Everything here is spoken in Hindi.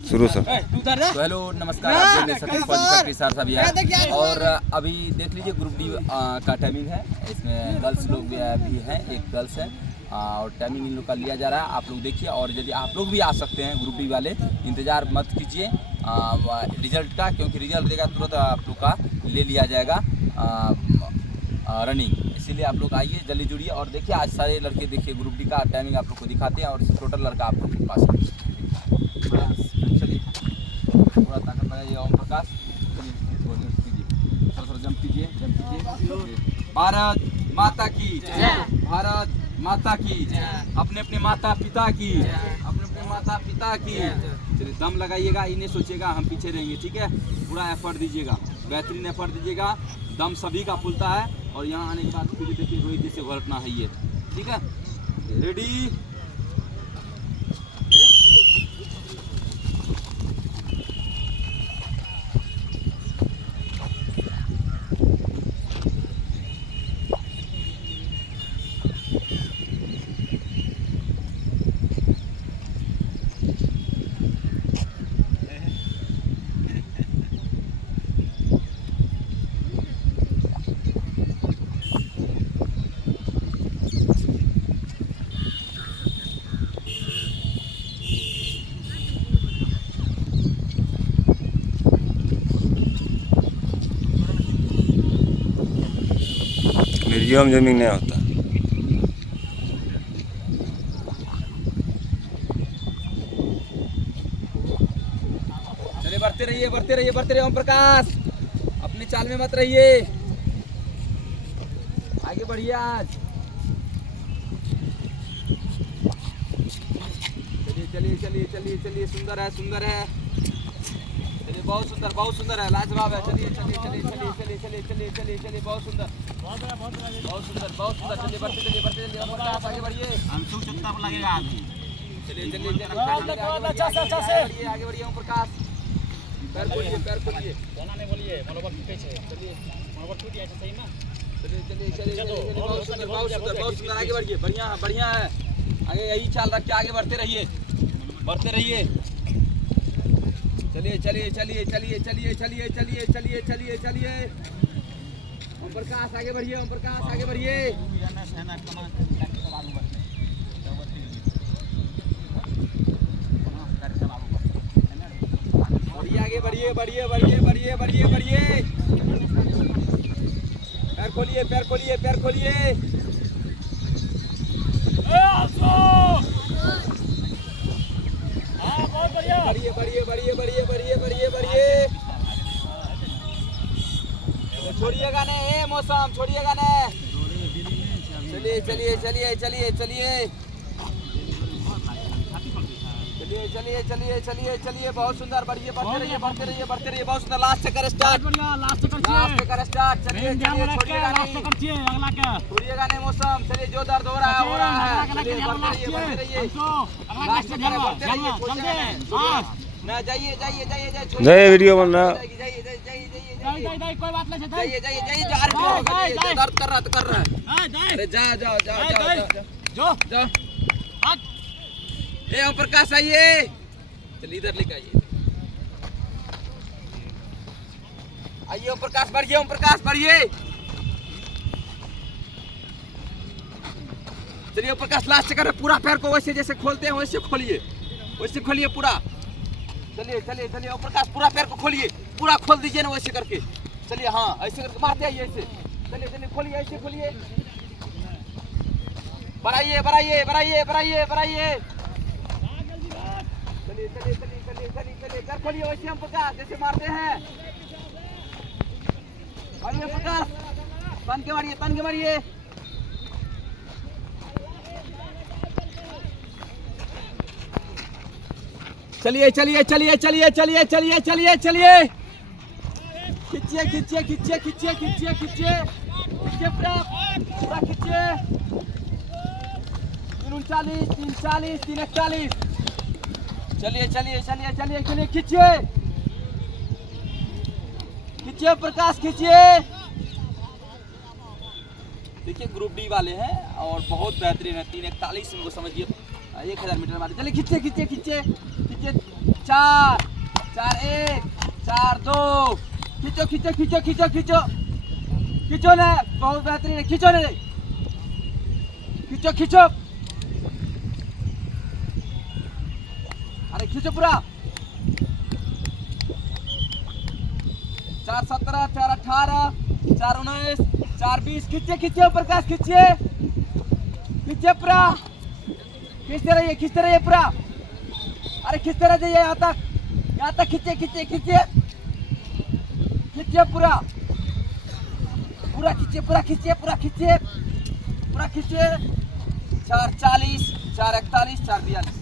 शुरू से तो हेलो नमस्कार, आप देख सकते हैं फौजी सभी है। और अभी देख लीजिए ग्रुप डी का टाइमिंग है। इसमें गर्ल्स लोग भी हैं, एक गर्ल्स है और टाइमिंग इन लोग का लिया जा रहा है। आप लोग देखिए, और यदि आप लोग भी आ सकते हैं ग्रुप डी वाले, इंतज़ार मत कीजिए रिजल्ट का, क्योंकि रिजल्ट देगा तुरंत आप लोग का ले लिया जाएगा रनिंग। इसीलिए आप लोग आइए, जल्दी जुड़िए। और देखिए आज सारे लड़के देखिए ग्रुप डी का टाइमिंग आप लोग को दिखाते हैं और टोटल लड़का आप लोग के पास चलिए थोड़ा ताकत लगाइए। ओम प्रकाश कीजिए, थोड़ा जंप कीजिए, जंप कीजिए। भारत माता की जय, भारत माता की जय, अपने अपने माता पिता की, अपने अपने माता पिता की। चलिए दम लगाइएगा, इन्हें सोचिएगा हम पीछे रहेंगे, ठीक है। पूरा एफर्ट दीजिएगा, बेहतरीन एफर्ट दीजिएगा। दम सभी का फूलता है और यहाँ आने के बाद फिर देखिए रोहित जैसे उलटना है ये, ठीक है। रेडी, म्यूजियम जमीन नहीं होता। चलिए बढ़ते रहिए, बढ़ते रहिए, बढ़ते रहिए। ओम प्रकाश अपने चाल में मत रहिए, आगे बढ़िए। आज चलिए चलिए चलिए चलिए चलिए, सुंदर है, सुंदर है। चलिए बहुत सुंदर, बहुत सुंदर है, लाजवाब है। चलिए चलिए चलिए चलिए चलिए चलिए चलिए चलिए चलिए, बहुत सुंदर, बहुत सुंदर, बहुत सुंदर। चलिए बढ़ते चलिए, बढ़ते चलिए। ओम प्रकाश आगे बढ़िए, लगेगा अभी। चलिए चलिए चलिए आगे बढ़िए। ओम प्रकाश पैर खोलिए, पैर खोलिए, बोलिए मनोबल टूटे छे। चलिए मनोबल टूट जाए सही ना। चलिए चलिए चलिए, बहुत सुंदर, बहुत सुंदर, बहुत सुंदर। आगे बढ़िए, बढ़िया है, बढ़िया है। आगे यही चाल रख के आगे बढ़ते रहिए, बढ़ते रहिए। चलिए चलिए चलिए चलिए चलिए चलिए चलिए चलिए चलिए चलिए। ओम प्रकाश आगे बढ़िए, ओम प्रकाश आगे बढ़िए। आगे बढ़िए, बढ़िए बढ़िए बढ़िए बढ़िए बढ़िए। पैर खोलिए, पैर खोलिए, पैर खोलिए। बढ़िए बढ़िए बढ़िए बढ़िए बढ़िए बढ़िए बढ़िए। छोड़िएगा नहीं, ए मौसम छोड़िएगा नहीं। चलिए चलिए चलिए चलिए चलिए चलिए चलिए चलिए चलिए चलिए, बहुत सुंदर। बढ़िए, बढ़ते रहिए, बढ़ते रहिए, बढ़ते रहिए, बहुत सुंदर। लास्ट से कर स्टार्ट, लास्ट से कर स्टार्ट। चलिए चलिए, छोड़िएगा नहीं, छोड़िएगा नहीं मौसम। चलिए जो दर्द हो रहा है। चलिए बढ़ते रहिए, बढ़ते रहिए, लास्ट से कर, बढ़ते रहिए, छोड़िएगा नहीं। ना जाइए जाइए जाइए जाइए, जय वीडियो बन रहा। जाइए जाइए जाइए जाइए, कोई बात नहीं, जाइए जाइए जाइए। दर्द कर रहा तो कर रहा है। अरे जाओ जाओ जाओ जाओ जाओ। ए ओम प्रकाश आइए, चलिए इधर लेके आइए। आइए ओम प्रकाश, बढ़िए, ओम प्रकाश बढ़िए। चलिए ओम प्रकाश लास्ट से करें, पूरा पैर को वैसे जैसे खोलते हैं वैसे खोलिए, वैसे खोलिए पूरा। चलिए चलिए चलिए ओम प्रकाश, पूरा पैर को खोलिए, पूरा खोल दीजिए ना वैसे करके। चलिए हाँ, ऐसे करके मारते आइए ऐसे। चलिए चलिए खोलिए, ऐसे खोलिए, बढ़ाइए बढ़ाइए बढ़ाइए बढ़ाइए बढ़ाइए। चलिए चलिए चलिए चलिए चलिए चलिए, पैर खोलिए वैसे हम प्रकाश जैसे मारते हैं। बढ़िए प्रकाश, तन के मारिए, तन के मारिए। चलिए चलिए चलिए चलिए चलिए चलिए चलिए चलिए, खींचिए खींचिए खींचिए खींचिए खींचिए खींचिए खींचिए, पूरा खींचिए। 339, 340, 341। चलिए चलिए चलिए चलिए चलिए, खींचिए खींचिए प्रकाश, खींचिए। देखिए ग्रुप डी वाले हैं और बहुत बेहतरीन है। 341 इनको समझिए 1000 मीटर मारे, चलिए खींचे खींचे खींचे खींचे, 4 4 1 4 2, खींचो खींचो खींचो खींचो खींचो खींचो ना, बहुत बेहतरीन है, खींचो ना, खींचो खींचो, अरे खींचो पूरा, 4 17 4 18 4 19 4 20, खींचे खींचे प्रकाश, खींचिए खींचिए पूरा, खींचते रहिए पूरा, अरे खींचते रहिए यहाँ तक खींचे खींचे खींचे खींचिए पूरा पूरा खींचिए पूरा खींचिए पूरा खींचिए पूरा खींचिए, 4 40 4 41 4 42।